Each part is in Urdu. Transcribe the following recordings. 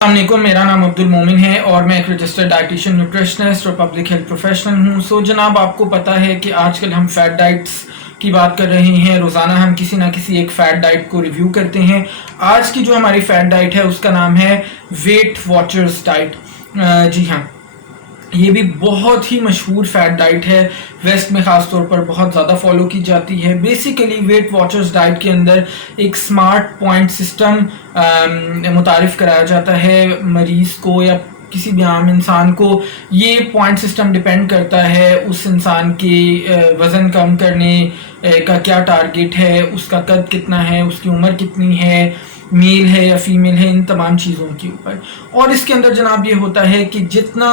السلام علیکم، میرا نام عبد المومن ہے اور میں ایک رجسٹرڈ ڈائٹیشین نیوٹریشنسٹ اور پبلک ہیلتھ پروفیشنل ہوں. جناب آپ کو پتہ ہے کہ آج کل ہم فیٹ ڈائٹس کی بات کر رہے ہیں. روزانہ ہم کسی نہ کسی ایک فیٹ ڈائٹ کو ریویو کرتے ہیں. آج کی جو ہماری فیٹ ڈائٹ ہے اس کا نام ہے ویٹ واچرز ڈائٹ. جی ہاں، یہ بھی بہت ہی مشہور فیٹ ڈائٹ ہے، ویسٹ میں خاص طور پر بہت زیادہ فالو کی جاتی ہے. بیسیکلی ویٹ واچرز ڈائٹ کے اندر ایک سمارٹ پوائنٹ سسٹم متعارف کرایا جاتا ہے مریض کو یا کسی بھی عام انسان کو. یہ پوائنٹ سسٹم ڈیپینڈ کرتا ہے اس انسان کے وزن کم کرنے کا کیا ٹارگٹ ہے، اس کا قد کتنا ہے، اس کی عمر کتنی ہے، میل ہے یا فیمیل ہے، ان تمام چیزوں کے اوپر. اور اس کے اندر جناب یہ ہوتا ہے کہ جتنا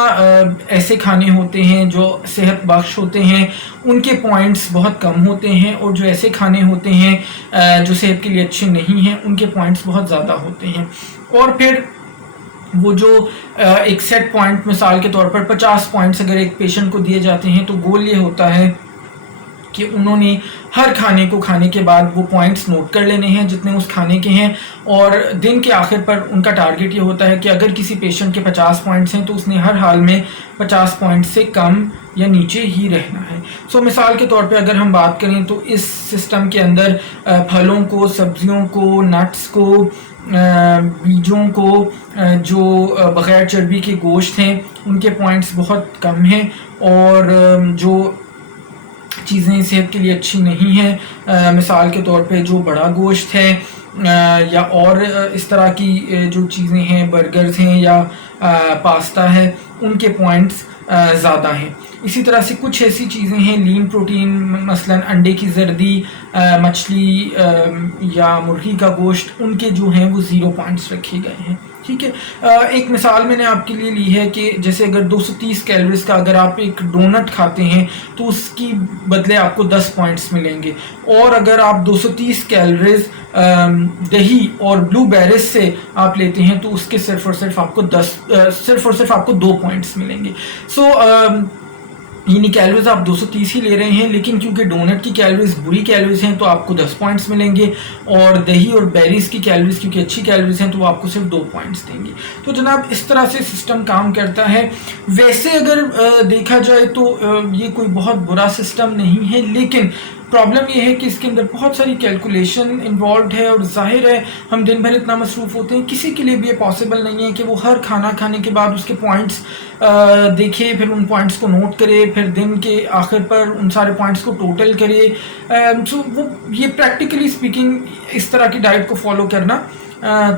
ایسے کھانے ہوتے ہیں جو صحت بخش ہوتے ہیں ان کے پوائنٹس بہت کم ہوتے ہیں، اور جو ایسے کھانے ہوتے ہیں جو صحت کے لیے اچھے نہیں ہیں ان کے پوائنٹس بہت زیادہ ہوتے ہیں. اور پھر وہ جو ایک سیٹ پوائنٹ، مثال کے طور پر 50 پوائنٹس اگر ایک پیشنٹ کو دیے جاتے ہیں تو گول یہ ہوتا ہے کہ انہوں نے ہر کھانے کو کھانے کے بعد وہ پوائنٹس نوٹ کر لینے ہیں جتنے اس کھانے کے ہیں، اور دن کے آخر پر ان کا ٹارگٹ یہ ہوتا ہے کہ اگر کسی پیشنٹ کے 50 پوائنٹس ہیں تو اس نے ہر حال میں 50 پوائنٹس سے کم یا نیچے ہی رہنا ہے. مثال کے طور پہ اگر ہم بات کریں تو اس سسٹم کے اندر پھلوں کو، سبزیوں کو، نٹس کو، بیجوں کو، جو بغیر چربی کے گوشت ہیں ان کے پوائنٹس بہت کم ہیں، اور جو چیزیں صحت کے لیے اچھی نہیں ہیں، مثال کے طور پہ جو بڑا گوشت ہے یا اور اس طرح کی جو چیزیں ہیں، برگرز ہیں یا پاستا ہے، ان کے پوائنٹس زیادہ ہیں. اسی طرح سے کچھ ایسی چیزیں ہیں لین پروٹین، مثلا انڈے کی زردی، مچھلی یا مرغی کا گوشت، ان کے جو ہیں وہ 0 پوائنٹس رکھے گئے ہیں. ٹھیک ہے، ایک مثال میں نے آپ کے لیے لی ہے کہ جیسے اگر 230 کیلوریز کا اگر آپ ایک ڈونٹ کھاتے ہیں تو اس کی بدلے آپ کو 10 پوائنٹس ملیں گے، اور اگر آپ 230 کیلوریز دہی اور بلو بیریز سے آپ لیتے ہیں تو اس کے صرف اور صرف آپ کو 2 پوائنٹس ملیں گے. یعنی کیلوریز آپ 230 ہی لے رہے ہیں، لیکن کیونکہ ڈونٹ کی کیلوریز بری کیلوریز ہیں تو آپ کو 10 پوائنٹس ملیں گے، اور دہی اور بیریز کی کیلوریز کیونکہ اچھی کیلوریز ہیں تو وہ آپ کو صرف 2 پوائنٹس دیں گے. تو جناب اس طرح سے سسٹم کام کرتا ہے. ویسے اگر دیکھا جائے تو یہ کوئی بہت برا سسٹم نہیں ہے، لیکن پرابلم یہ ہے کہ اس کے اندر بہت ساری کیلکولیشن انوالوڈ ہے، اور ظاہر ہے ہم دن بھر اتنا مصروف ہوتے ہیں، کسی کے لیے بھی یہ پاسبل نہیں ہے کہ وہ ہر کھانا کھانے کے بعد اس کے پوائنٹس دیکھے، پھر ان پوائنٹس کو نوٹ کرے، پھر دن کے آخر پر ان سارے پوائنٹس کو ٹوٹل کرے. وہ یہ پریکٹیکلی اسپیکنگ اس طرح کی ڈائٹ کو فالو کرنا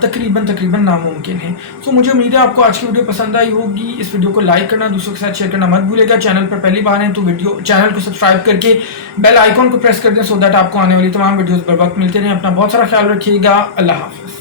تقریباً ناممکن ہے. مجھے امید ہے آپ کو آج کی ویڈیو پسند آئی ہوگی. اس ویڈیو کو لائک کرنا، دوسروں کے ساتھ شیئر کرنا مت بھولے گا. چینل پر پہلی بار ہیں تو چینل کو سبسکرائب کر کے بیل آئیکن کو پریس کر دیں، سو دیٹ آپ کو آنے والی تمام ویڈیوز بر وقت ملتے رہیں. اپنا بہت سارا خیال رکھیے گا. اللہ حافظ.